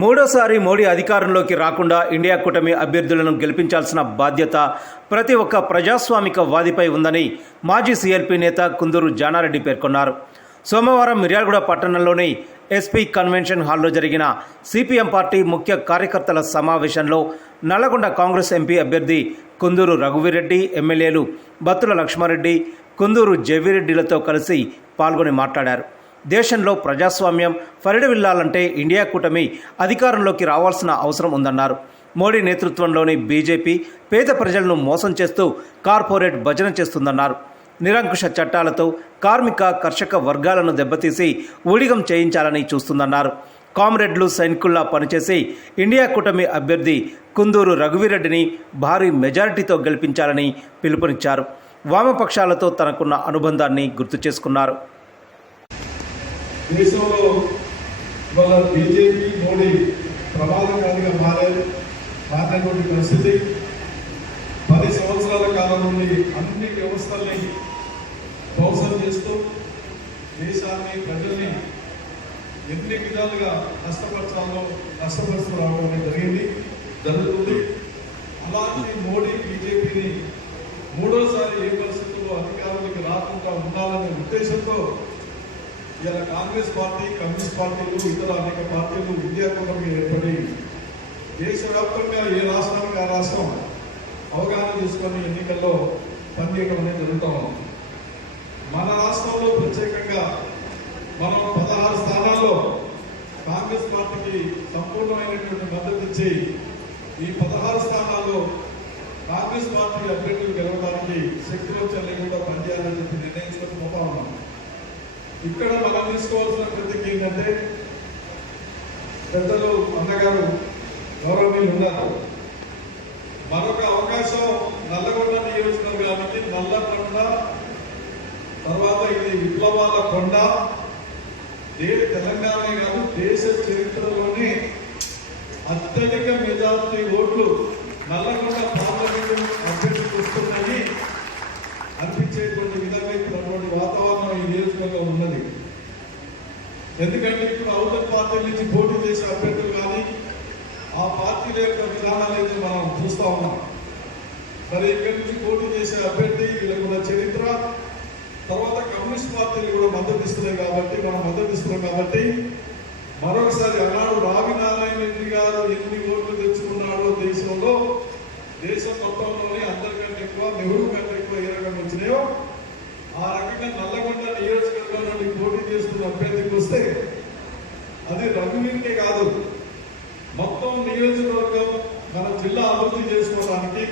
మూడోసారి మోడీ అధికారంలోకి రాకుండా ఇండియా కూటమి అభ్యర్థులను గెలిపించాల్సిన బాధ్యత ప్రతి ఒక్క ప్రజాస్వామిక వాదిపై ఉందని మాజీ సీఎల్పీ నేత కుందూరు జానారెడ్డి పేర్కొన్నారు. సోమవారం మిర్యాలగూడ పట్టణంలోని ఎస్పీ కన్వెన్షన్ హాల్లో జరిగిన సిపిఎం పార్టీ ముఖ్య కార్యకర్తల సమావేశంలో నల్లగొండ కాంగ్రెస్ ఎంపీ అభ్యర్థి కుందూరు రఘువీరెడ్డి, ఎమ్మెల్యేలు బత్తుల లక్ష్మారెడ్డి, కుందూరు జెవిరెడ్డిలతో కలిసి పాల్గొని మాట్లాడారు. దేశంలో ప్రజాస్వామ్యం పరిడవిల్లాలంటే ఇండియా కూటమి అధికారంలోకి రావాల్సిన అవసరం ఉందన్నారు. మోడీ నేతృత్వంలోని బీజేపీ పేద ప్రజలను మోసం చేస్తూ కార్పొరేట్ భజన చేస్తుందన్నారు. నిరంకుశ చట్టాలతో కార్మిక కర్షక వర్గాలను దెబ్బతీసి ఊడిగం చేయించాలని చూస్తుందన్నారు. కామ్రేడ్లు సైనికుల్లా పనిచేసి ఇండియా కూటమి అభ్యర్థి కుందూరు రఘువీరెడ్డిని భారీ మెజారిటీతో గెలిపించాలని పిలుపునిచ్చారు. వామపక్షాలతో తనకున్న అనుబంధాన్ని గుర్తు చేసుకున్నారు. దేశంలో ఇవాళ బీజేపీ మోడీ ప్రమాదకారిగా మారినటువంటి పరిస్థితి 10 సంవత్సరాల కాలం నుండి అన్ని వ్యవస్థల్ని ధ్వంసం చేస్తూ దేశాన్ని ప్రజల్ని ఎన్ని విధాలుగా నష్టపరుస్తూ రావడం జరుగుతుంది. అలాంటి మోడీ బీజేపీని మూడోసారి ఏ పరిస్థితుల్లో అధికారంలోకి రాకుండా ఉండాలనే ఉద్దేశంతో ఇలా కాంగ్రెస్ పార్టీ, కమ్యూనిస్ట్ పార్టీలు, ఇతర అనేక పార్టీలు ఇండియా కూటమి ఏర్పడి దేశవ్యాప్తంగా ఏ రాష్ట్రానికి ఆ రాష్ట్రం అవగాహన చేసుకొని ఎన్నికల్లో పనిచేయడం అనేది జరుగుతూ ఉంది. మన రాష్ట్రంలో ప్రత్యేకంగా మనం 16 స్థానాల్లో కాంగ్రెస్ పార్టీకి సంపూర్ణమైనటువంటి మద్దతు ఇచ్చి ఈ 16 స్థానాల్లో కాంగ్రెస్ పార్టీ అభ్యర్థులు గెలవడానికి శక్తివంచన లేకుండా పనిచేయాలని చెప్పి నిర్ణయించుకొని పోతా ఉన్నాం. ఇక్కడ మనం తీసుకోవాల్సిన ప్రతిజ్ఞ ఏంటంటే, పెద్దలు అన్నగారు గౌరవనీయులు ఉన్నారు, మరొక అవకాశం నల్లగొండ నియోజకవర్గానికి నల్లకొండ తర్వాత ఇది విప్లవాల కొండ, తెలంగాణే కాదు దేశ చరిత్రలోనే అత్యధిక మెజారిటీ ఓట్లు నల్లగొండ పార్లమెంటు అభ్యర్థికి వస్తున్నాయి అనిపించేటువంటి విధంగా ఇప్పుడున్నటువంటి వాతావరణం ఈ నియోజకవర్గంలో ఉన్నది. ఎందుకంటే ఇప్పుడు అవతల పార్టీల నుంచి పోటీ చేసే అభ్యర్థులు కానీ ఆ పార్టీల యొక్క విధానాలు అయితే మనం చూస్తూ ఉన్నాం. మరి ఇక్కడి నుంచి పోటీ చేసే అభ్యర్థి వీళ్ళకున్న చరిత్ర, తర్వాత కమ్యూనిస్ట్ పార్టీలు కూడా మద్దతిస్తున్నాయి కాబట్టి మనం మద్దతిస్తున్నాం కాబట్టి మరొకసారి అన్నాడు రావి నారాయణ రెడ్డి గారు ఎన్ని ఓట్లు తెచ్చుకున్నాడో దేశంలో, దేశం మొత్తంలోనే అందరికంటే ఎక్కువ, నెహ్రూ కంటే ఎక్కువ ఏ రకంగా వచ్చినాయో ఆ రకంగా నల్లగొండ నియోజకవర్గం నుండి పోటీ చేస్తున్న అభ్యర్థికి వస్తే అది రఘువీర్కే కాదు, మొత్తం నియోజకవర్గం మన జిల్లా అభివృద్ధి చేసుకోవడానికి,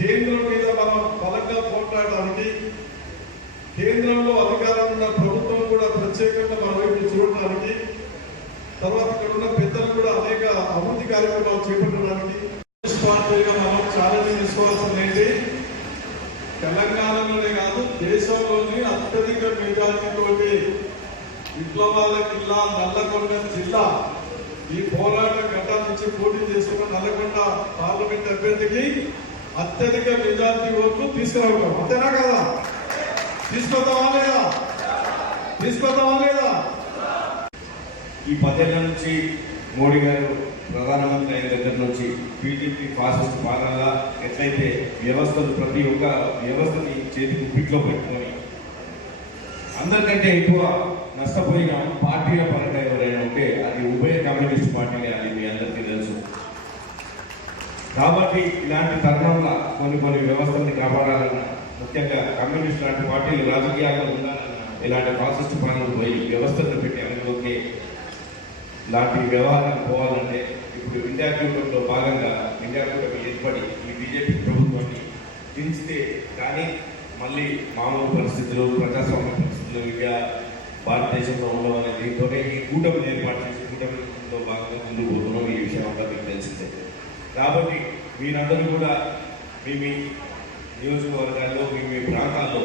కేంద్రం మీద మనం బలంగా పోరాడడానికి, కేంద్రంలో అధికారం ఉన్న ప్రభుత్వం కూడా ప్రత్యేకంగా మన వైపు చూడడానికి, తర్వాత ఇక్కడ ఉన్న పెద్దలు కూడా అనేక అభివృద్ధి కార్యక్రమాలు చేపట్టడానికి పార్టీగా మనం ఛాలెంజ్ తీసుకోవాల్సింది ఏంటి, తెలంగాణలోనే కాదు దేశంలోని అత్యధిక మెజారిటీతోటి విప్లవాల జిల్లా నల్లగొండ జిల్లా ఈ పోరాట ఘట్టం నుంచి పోటీ చేస్తున్న నల్లగొండ పార్లమెంట్ అభ్యర్థికి అత్యధిక మెజారిటీ ఓట్లు తీసుకురావడం అంతేనా కదా? తీసుకొద్దామా లేదా? ఈ 10 ఏళ్ల నుంచి మోడీ గారు ప్రధానమంత్రి అయిన దగ్గర నుంచి బీజేపీ ఫాసిస్ట్ పాలనగా ఎట్లయితే వ్యవస్థలు ప్రతి ఒక్క వ్యవస్థని చేతి గుప్పిట్లో పెట్టుకొని అందరికంటే ఎక్కువ నష్టపోయిన పార్టీల పరంగా ఎవరైనా ఉంటే అది ఉభయ కమ్యూనిస్ట్ పార్టీలే అని మీ అందరికీ తెలుసు. కాబట్టి ఇలాంటి తరుణంలో కొన్ని వ్యవస్థల్ని కాపాడాలన్నా, ముఖ్యంగా కమ్యూనిస్ట్ లాంటి పార్టీలు రాజకీయాల్లో ఉండాలన్నా, ఇలాంటి ఫాసిస్ట్ పాలనలు పోయి వ్యవస్థలను పెట్టి అందులోకి లాంటి వ్యవహారాలు పోవాలంటే ఇప్పుడు ఇండియా కూటమిలో భాగంగా ఇండియా కూటమి ఏర్పడి ఈ బీజేపీ ప్రభుత్వాన్ని దించితే కానీ మళ్ళీ మామూలు పరిస్థితులు, ప్రజాస్వామ్య పరిస్థితులు ఇండియా భారతదేశంలో ఉండవనే దీంతోనే ఈ కూటమిని ఏర్పాటు చేసి కూటమిలో భాగంగా ముందుకు పోతున్నాం. ఈ విషయం అంతా మీకు తెలిసిందే. కాబట్టి మీరందరూ కూడా మీ నియోజకవర్గాల్లో మీ ప్రాంతాల్లో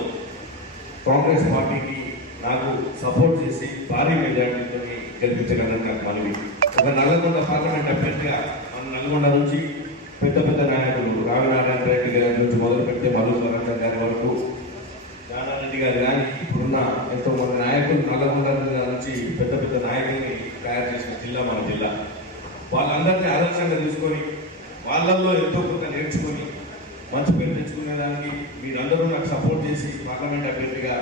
కాంగ్రెస్ పార్టీకి నాకు సపోర్ట్ చేసి భారీ మెజార్టీతో గెలిపించగలని నాకు మనవి. ఒక నల్లగొండ పార్లమెంట్ అభ్యర్థిగా మన నల్గొండ నుంచి పెద్ద నాయకులు రావి నారాయణ రెడ్డి గారి నుంచి మొదలు పెడితే మధుసూదన్ రంగన్ గారి వరకు, జానారెడ్డి గారు కానీ ఇప్పుడున్న ఎంతో మంది నాయకులు నల్లగొండ నుంచి పెద్ద నాయకుల్ని తయారు చేసిన జిల్లా మన జిల్లా. వాళ్ళందరినీ ఆదర్శంగా తీసుకొని వాళ్ళల్లో ఎంతో కొంత నేర్చుకొని మంచి పేరు తెచ్చుకునేదానికి మీరందరూ నాకు సపోర్ట్ చేసి పార్లమెంట్ అభ్యర్థిగా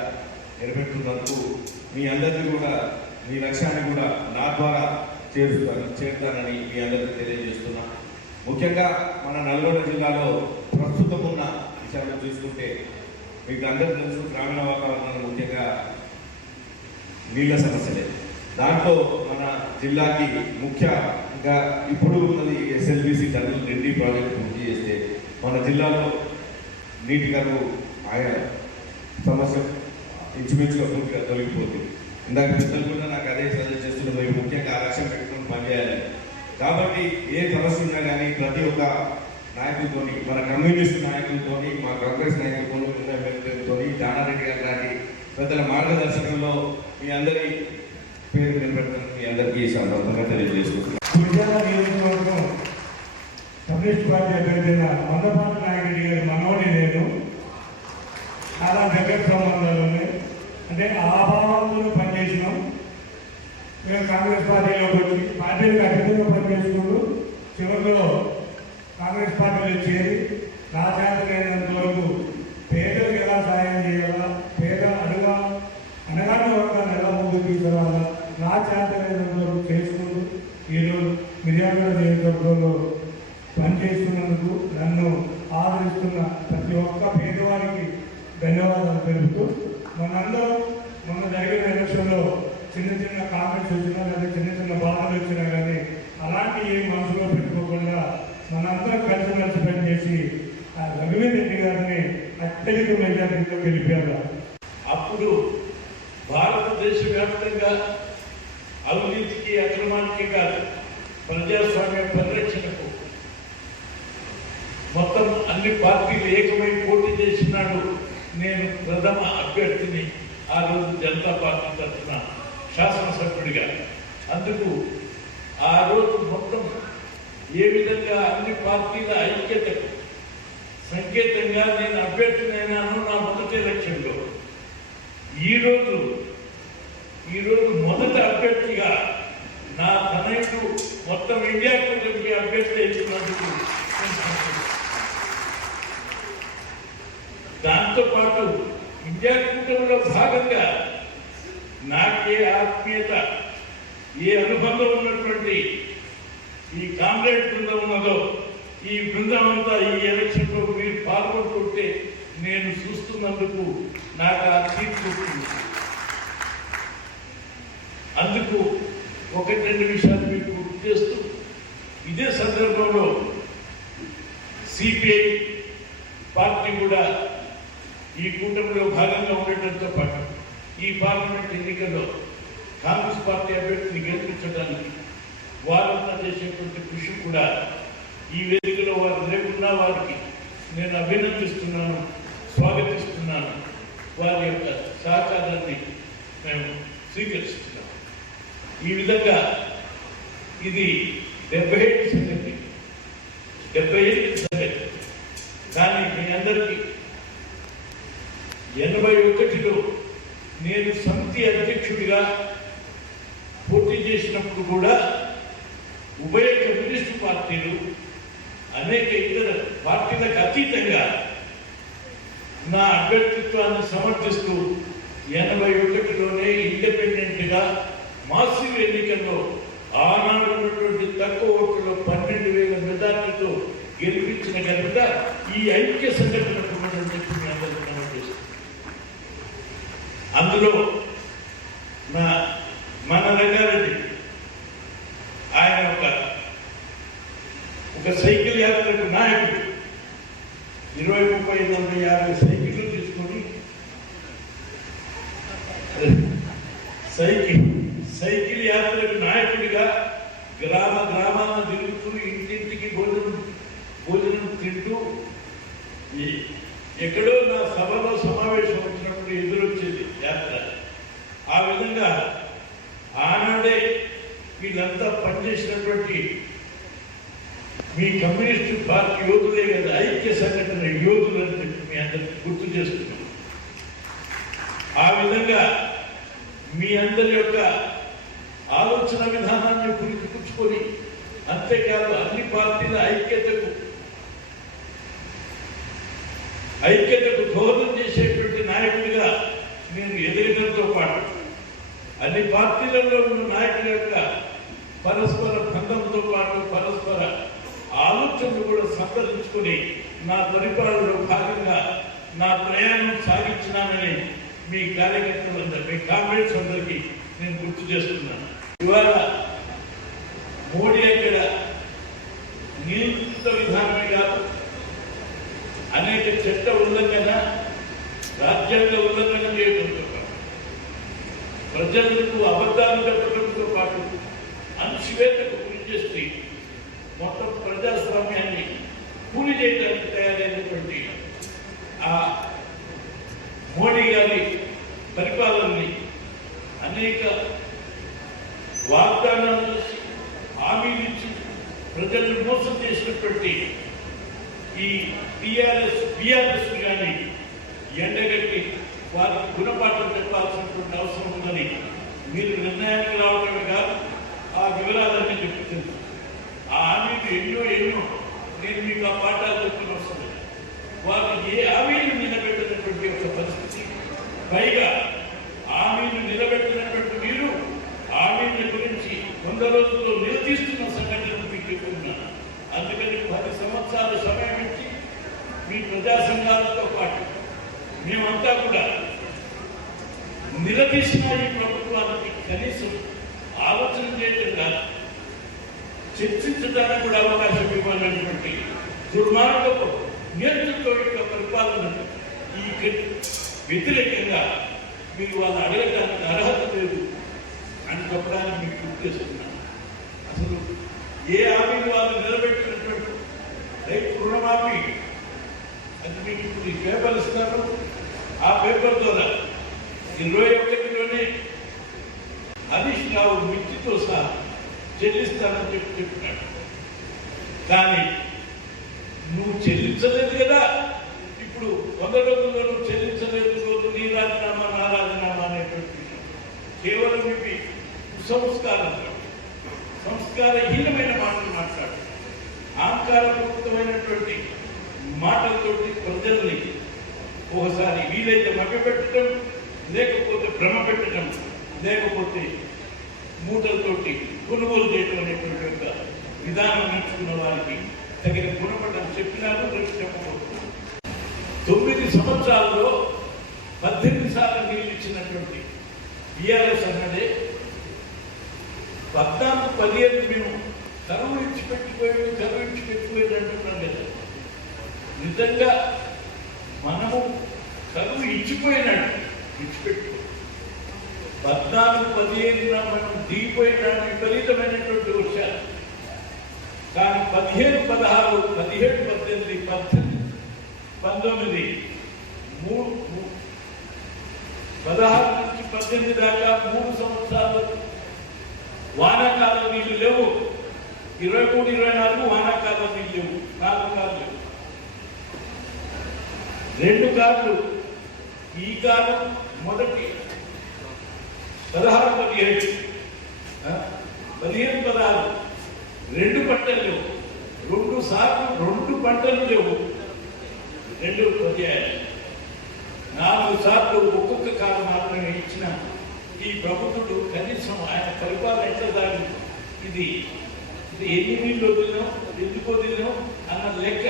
నిలబెట్టున్నందుకు మీ అందరినీ కూడా మీ లక్ష్యాన్ని కూడా నా ద్వారా చేరుతానని మీ అందరికీ తెలియజేస్తున్నా. ముఖ్యంగా మన నల్గొండ జిల్లాలో ప్రస్తుతం ఉన్న విషయాలను చూసుకుంటే మీకు అందరికీ తెలుసు, గ్రామీణ వాతావరణంలో ముఖ్యంగా నీళ్ళ సమస్యలే. దాంట్లో మన జిల్లాకి ముఖ్యంగా ఇప్పుడు ఉన్నది ఎస్ఎల్బిసి టన్నల్ రెండి ప్రాజెక్టు పూర్తి చేస్తే మన జిల్లాలో నీటి కరువు ఆయా సమస్య ఇంచుమించుగా పూర్తిగా తొలగిపోతుంది. ఇందాక పెద్దలు కూడా నాకు అదే సజెస్ట్ చేస్తున్నారు, మీరు ముఖ్యంగా ఆ లక్ష్యం పెట్టుకొని పనిచేయాలి. కాబట్టి ఏ సమస్య ఉన్నా కానీ ప్రతి ఒక్క నాయకులతో, మన కమ్యూనిస్ట్ నాయకులతో, మా కాంగ్రెస్ నాయకులతో, జానారెడ్డి గారి లాంటి పెద్దల మార్గదర్శకంలో మీ అందరి పేరు నిలబెడతాను మీ అందరికీ ఈ సందర్భంగా తెలియజేసుకుంటున్నాను. కమ్యూనిస్ట్ పార్టీ అభ్యర్థిన మందపాటి నాయకుడి గారి మనోడి నేను చాలా దగ్గర సంబంధాలు ఉన్నాయి. అంటే ఆ భావంలో పనిచేసినాం. మేము కాంగ్రెస్ పార్టీలోకి వచ్చి పార్టీలకు అతీతంగా పనిచేసుకుంటూ చివరిలో కాంగ్రెస్ పార్టీలో చేరి నా చేతనైనంత వరకు పేదలకు ఎలా సాయం చేయాలా, పేద అనగానే వర్గాన్ని ఎలా ముందుకు తీసుకురావాలా, నా చేతనైనంత వరకు చేసుకుంటూ ఈరోజు మిర్యాలగూడ నియోజకవర్గంలో పనిచేస్తున్నందుకు నన్ను ఆదరిస్తున్న ప్రతి ఒక్క పేదవారికి ధన్యవాదాలు తెలుపుతూ, మనందరం మొన్న జరిగిన ఎలక్షన్లో చిన్న చిన్న కామెంట్స్ వచ్చినా లేదా చిన్న చిన్న బాధలు వచ్చినా కానీ అలాంటి ఏం మనసులో పెట్టుకోకుండా మనందరం కలిసి పనిచేసి ఆ రఘువీర్ రెడ్డి గారిని అత్యధిక మెజారిటీతో గెలిపారు. అప్పుడు భారతదేశ వ్యాప్తంగా అవినీతికి, అక్రమానికి కాదు, ప్రజాస్వామ్య పరిరక్షణకు మొత్తం అన్ని పార్టీలు ఏకమై పోటీ చేసినాడు. నేను ప్రథమ అభ్యర్థిని ఆ రోజు జనతా పార్టీ తరఫున శాసనసభ్యుడిగా. అందుకు ఆ రోజు మొత్తం ఏ విధంగా అన్ని పార్టీల ఐక్యతకు సంకేతంగా నేను అభ్యర్థినైనాను నా మొదటి ఎలక్షన్లో. ఈరోజు మొదటి అభ్యర్థిగా నా తనయుడు మొత్తం ఇండియా కూటమికి అభ్యర్థి ఇస్తున్నందుకు దాంతోపాటు ఇండియా కూటమిలో భాగంగా నాకే ఆత్మీయత, ఏ అనుబంధం ఉన్నటువంటి ఈ కామ్రేడ్ బృందం ఉన్నదో ఈ బృందం అంతా ఈ ఎలక్షన్లో మీరు పాల్గొంటుంటే నేను చూస్తున్నందుకు నాకు ఆ తీర్పు వస్తుంది. అందుకు ఒకటి రెండు విషయాలు మీకు గుర్తు చేస్తూ, ఇదే సందర్భంలో సిపిఐ పార్టీ కూడా ఈ కూటమిలో భాగంగా ఉండటంతో పాటు ఈ పార్లమెంట్ ఎన్నికల్లో కాంగ్రెస్ పార్టీ అభ్యర్థిని గెలిపించడానికి వారంతా చేసేటువంటి కృషి కూడా ఈ వేదికలో వారు లేకున్నా వారికి నేను అభినందిస్తున్నాను, స్వాగతిస్తున్నాను. వారి యొక్క సహకారాన్ని మేము స్వీకరిస్తున్నాం. ఈ విధంగా ఇది 75 సంగతి, 75 సంగతి. కానీ మీ అందరికీ 81లో నేను సమితి అధ్యక్షుడిగా పోటీ చేసినప్పుడు కూడా ఉభయ కమ్యూనిస్టు పార్టీలు అనేక ఇతర పార్టీలకు అతీతంగా నా అభ్యర్థిత్వాన్ని సమర్థిస్తూ 81లోనే ఇండిపెండెంట్గా మాసివ్ ఎన్నికల్లో ఆనాడు ఉన్నటువంటి తక్కువ ఓట్లలో 12,000 మెజార్టీతో గెలిపించిన కనుక ఈ ఐక్య సంఘటన అని చెప్పి మీ అందరికీ మనం చేస్తాం. అందులో మన రంగారెడ్డి ఆయన ఒక సైకిల్ యాత్రకు నాయకుడు 20, 30, 40, 50 సైకిళ్ళు తీసుకొని సైకిల్ యాత్రకు నాయకుడిగా గ్రామాన తిరుగుతూ ఇంటింటికి భోజనం తింటూ ఎక్కడో నా సభలో సమావేశం వచ్చినప్పుడు ఎదురొచ్చేది యాత్ర. ఆ విధంగా ఆనాడే వీళ్ళంతా పనిచేసినటువంటి మీ కమ్యూనిస్టు పార్టీ యోధులే కదా, ఐక్య సంఘటన యోధులు అని చెప్పి మీ అందరికి గుర్తు చేస్తున్నాం. ఆ విధంగా మీ అందరి యొక్క ఆలోచన విధానాన్ని పురికిపుచ్చుకొని అంతేకాదు అన్ని పార్టీల ఐక్యతకు దోహదం చేసేటువంటి నాయకుడిగా నేను ఎదగడంతో పాటు అన్ని పార్టీలలో ఉన్న నాయకుల యొక్క పరస్పర బంధంతో పాటు పరస్పర ఆలోచనలు కూడా సంతరించుకొని నా పరిపాలనలో భాగంగా నా ప్రయాణం సాగించినానని మీ కార్యకర్తలందరూ మీ కామ్రేడ్స్ అందరికీ నేను గుర్తు చేస్తున్నాను. ఇవాళ మోడీ అక్కడ నియంత్రిత విధానమే కాదు, అనేక చట్ట ఉల్లంఘన, రాజ్యాంగ ఉల్లంఘన చేయడంతో పాటు ప్రజలకు అబద్ధాలు చెప్పడంతో పాటు అణచివేతకు గురి చేసి మొత్తం ప్రజాస్వామ్యాన్ని కూలి చేయడానికి తయారైనటువంటి ఆ మోడీ గారి పరిపాలనని అనేక వాగ్దానాలు చేసి హామీలు ఇచ్చి ప్రజలను మోసం చేసినటువంటి ఈ టీఆర్ఎస్ కానీ ఎండగట్టి వారికి గుణపాఠం చెప్పాల్సినటువంటి అవసరం ఉందని మీరు నిర్ణయానికి రావడమే కాదు, ఆ వివరాలన్నీ చెప్తుంది. ఆ హామీలు ఎన్నో నేను మీకు ఆ పాఠాలు చెప్పిన అవసరం లేదు. వారికి ఏ హామీలు నిలబెట్టినటువంటి ఒక పరిస్థితి, పైగా హామీలు నిలబెట్టినటువంటి మీరు హామీల గురించి 100 రోజుల్లో నిలదీస్తున్న సంఘటనలు మీకు చెప్తున్నాను. అందుకని 10 సంవత్సరాల సమయం ఇచ్చి మీ ప్రజా సంఘాలతో పాటు మేమంతా కూడా నిలదీసిన ఈ ప్రభుత్వానికి కనీసం ఆలోచన చేయడం కాదు, చర్చించడానికి కూడా అవకాశం ఇవ్వాలనేటువంటి దుర్మార్గపు నియంత్రణతో యొక్క పరిపాలన ఈ వ్యతిరేకంగా మీరు వాళ్ళు అడగడానికి అర్హత లేదు అని చెప్పడానికి మీకు గుర్తు చేస్తున్నాను. అసలు ఏ హామీని వాళ్ళు నిలబెట్టినటువంటి రైతు రుణమాఫీ అది మీకు ఇప్పుడు ఈ పేపర్ ఇస్తారు. ఆ పేపర్ ద్వారా 21లోనే హరీష్ రావు మిర్చితో సహా చెల్లిస్తానని చెప్పినాడు. కానీ నువ్వు చెల్లించలేదు కదా, ఇప్పుడు 100 రోజుల్లో నువ్వు చెల్లించలేదు, రోజు నీ రాజీనామా నా రాజీనామా అనేటువంటి విషయం కేవలం ఇవి సంస్కారహీనమైన మాటలు మాట్లాడు, అహంకారపూరితమైనటువంటి మాటలతోటి ప్రజల్ని ఒకసారి వీలైతే మభ్యపెట్టడం, లేకపోతే భ్రమ పెట్టడం, లేకపోతే మూటలతోటి కొనుగోలు చేయడం అనేటువంటి యొక్క విధానం నేర్చుకున్న వారికి తగిన గుణపడడం చెప్పినారు. రేపు చెప్పబోతున్నాను. 9 సంవత్సరాల్లో 18 సార్లు నీళ్ళు ఇచ్చినటువంటి టీఆర్ఎస్ అన్నదే 14-15 మేము కరువు ఇచ్చిపెట్టిపోయేది అంటున్నాం కదా. నిజంగా మనము కరువు ఇచ్చిపోయినాడు, ఇచ్చిపెట్టుకో 14-15 మనం దిగిపోయినాడు విపరీతమైనటువంటి వర్షాలు. కానీ 15-16, 17-18, 19, 16 నుంచి 18 దాకా 3 సంవత్సరాలు వానాకాలం నీళ్లు లేవు. 23-24 వానాకాలం నీళ్ళు లేవు. 4 కాలం లేవు. 2 కాలం ఈ కాలం మొదటి 16-17, 15-16 2 పంటలు లేవు. 2 సార్లు 2 పంటలు లేవు. 2 పర్యాయాలు 4 సార్లు ఒక్కొక్క కాలం మాత్రమే ఇచ్చిన ఈ ప్రభుత్వుడు కనీసం ఆయన పరిపాలన ఎట్లా సాగింది, ఇది ఎన్ని నీళ్ళు వదిలినాం, ఎందుకు వదిలినాం అన్న లెక్క